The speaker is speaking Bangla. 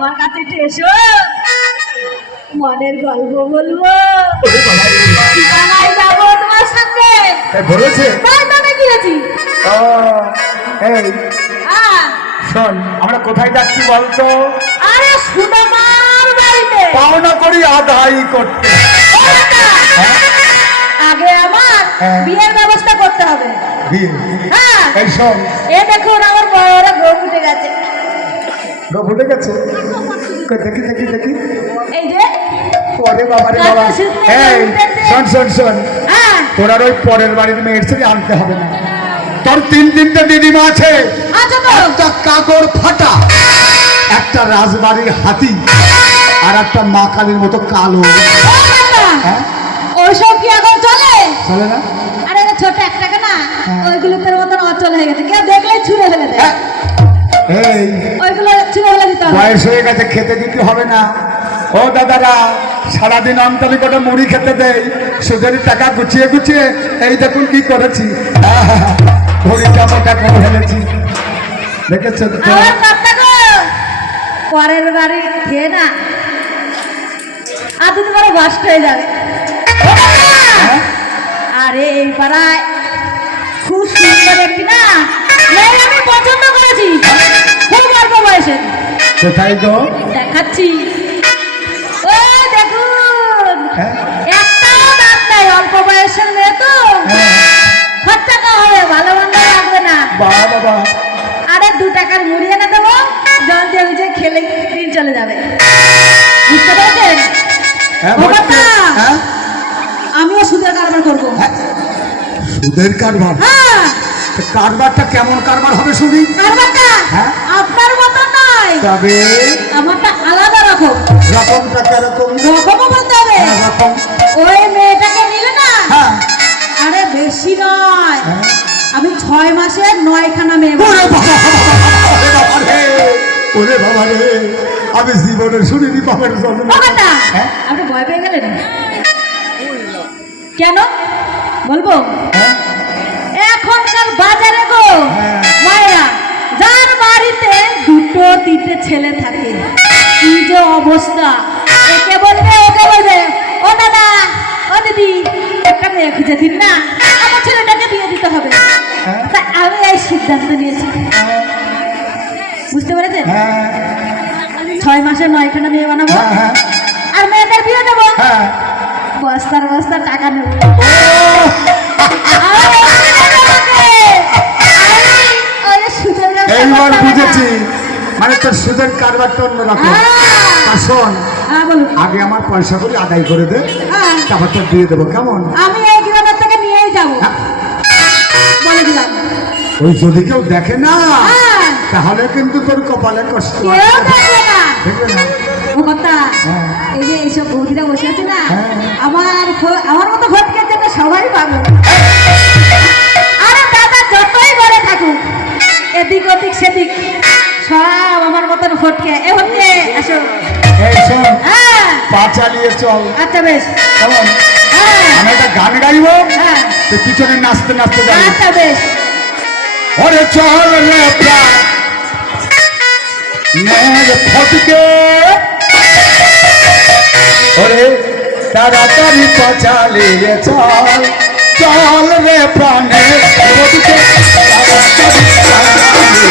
আমার কাছে একটু এসো। মনের গল্প বলব। যাব তোমার ধরেছে এই হ্যাঁ। শোন আমরা কোথায় যাচ্ছি বলতো? আরে সুদামার বাড়িতে। পাওনা করি আদায় করতে। আগে আমার হ্যাঁ। বিয়ের ব্যবস্থা করতে হবে। বিয়ে? হ্যাঁ। এই শোন। এ দেখুন আমার বড় ঘুম উঠে গেছে। গো ফুটে গেছে। দেখি দেখি দেখি। এই যে ওরে বাবা বাবা। কাকা শুনতে এই উঠেছে। শোন শোন শোন। হ্যাঁ। তোর আর ওই পরের বাড়ির মেয়ের ছেলে আনতে হবে না। তোর তিন তিনটে দিদিমা আছে। আচ্ছা একটা কাকর ফাটা একটা রাজবাড়ির হাতি আর একটা মা কালীর মতো কালো। হ্যাঁ? ওইসব কি এখন চলে? চলে না? আরে ছোট একটা না হ্যাঁ। ওইগুলো তোর মতন অচল হয়ে গেছে। কেউ দেখলে ছুঁড়ে ফেলে দেয়। এই বয়স হয়ে গেছে খেতে দিতে হবে না। ও দাদারা সারাদিন অন্তরে কটা মুড়ি খেতে দেয়। সুদের টাকা গুছিয়ে গুছিয়ে এই দেখুন কি করেছি। ঘড়িটা মোটা করে ফেলেছি। দেখেছেন পরের বাড়ি খেয়ে না। আর দুটো বড় বাস্ট হয়ে যাবে! হ্যাঁ? আরে এই পাড়ায় খুব সুন্দর একটি না কোথায় গো দেখাচ্ছি। ও দেখুন। হ্যাঁ? একটাও দাঁত নাই অল্প বয়সের মেয়ে তো। হ্যাঁ। খরচাটা হবে ভালো মন্দ লাগবে না। বাবা বাবা আরে দু টাকার মুড়ি এনে দেবো। জল দিয়ে বুঝে খেলে দিন চলে যাবে। বুঝতে পেরেছেন? হ্যাঁ? আমিও সুদের কারবার করব? সুদের কারবার? হ্যাঁ। কারবারটা কেমন কারবার হবে শুনি। কারবারটা? হ্যাঁ? তবে আমারটা আলাদা রকম। রকমটা কীরকম? রকমও বলতে হবে। হ্যাঁ, রকম। ওই মেয়েটাকে নিলে না? হ্যাঁ। আরে বেশি নয়। হ্যাঁ। আমি ছয় মাসে নয়খানা মেয়ে ওরে। বাবা রে আমি জীবনে শুনিনি বাবার জন্ম? আপনি ভয় পেয়ে গেলেন? কেন? বলব? এখনকার বাজারে গো। মায়েরা। যার বাড়িতে দুটো তিনটে ছেলে থাকে। কি যে অবস্থা। একে বলবে ওকে বলবে ও দাদা ও দিদি একটা মেয়ে খুঁজে দিন না আমার ছেলেটাকে বিয়ে দিতে হবে। হ্যাঁ। তা আমি এই সিদ্ধান্ত নিয়েছি। বুঝতে পেরেছেন? হ্যাঁ। ছয় মাসে নয়খানা মেয়ে বানাবো হ্যাঁ আর মেয়েদের বিয়ে দেবো। বস্তার বস্তার টাকা নেব। মানে তোর সুদের কারবারটা অন্যরকম শোন হ্যাঁ, বলুন। আগে আমার পয়সা করে আদায় করে দে হ্যাঁ, তারপর তোর দিয়ে দেবো কেমন? আমি এই গ্রামের থেকে নিয়েই যাব। হ্যাঁ? বলে দিলাম। ওই যদি কেউ দেখে না তাহলে কিন্তু তোর কপালে কষ্ট দেখবে না। ও কথা। এই যে এইসব বৌদিরা বসে আছে না। আমার আমার মতো ভোটকে জন্য সবাই পাবে। আরে দাদা যতই বলে থাকুক এদিক ওদিক সেদিক সব মতন ভোটকে। এ ভোটকে আসো। এই শোন হ্যাঁ। পা চালিয়ে চল। আচ্ছা বেশ। কেমন? হ্যাঁ। আমি একটা গান গাইবো? হ্যাঁ। তুই পিছনে নাচতে নাচতে যাবি। আচ্ছা বেশ। ওরে চল রে প্রাণ মেরে ফটকে ওরে তাড়াতাড়ি পচালিয়ে চল। চল রে প্রাণে ফটকে তাড়াতাড়ি